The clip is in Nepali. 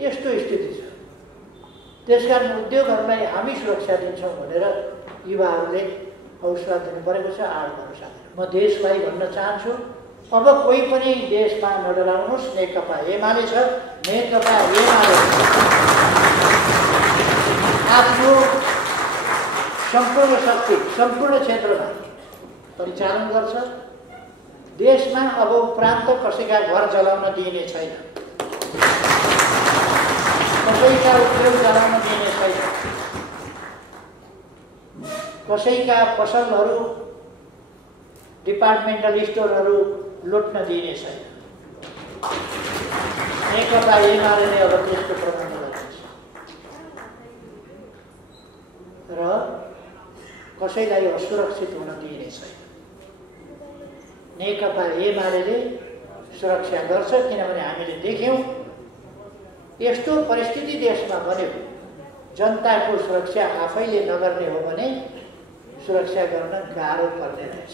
यस्तो स्थिति छ। त्यसकारण उद्योगहरूलाई हामी सुरक्षा दिन्छौँ भनेर युवाहरूले हौसला दिनु परेको छ। आड भरोसा म देशलाई भन्न चाहन्छु, अब कोही पनि देशमा नडराउनुहोस्। नेकपा एमाले छ, नेकपा एमाले आफ्नो सम्पूर्ण शक्ति सम्पूर्ण क्षेत्रमा परिचालन गर्छ। देशमा अब उपरान्त कसैका घर जलाउन दिइने छैन, कसैका उद्योग जलाउन दिइने छैन, कसैका पसलहरू डिपार्टमेन्टल स्टोरहरू लुट्न दिइने छैन। नेकपा एमाले अब त्यसको प्रबन्ध गर्नेछ र कसैलाई असुरक्षित हुन दिइने छैन। नेकपा एमाले सुरक्षा गर्छ, किनभने हामीले देख्यौँ यस्तो परिस्थिति देशमा बन्यो, जनताको सुरक्षा आफैले नगर्ने हो भने सुरक्षा गर्न गाह्रो पर्ने रहेछ।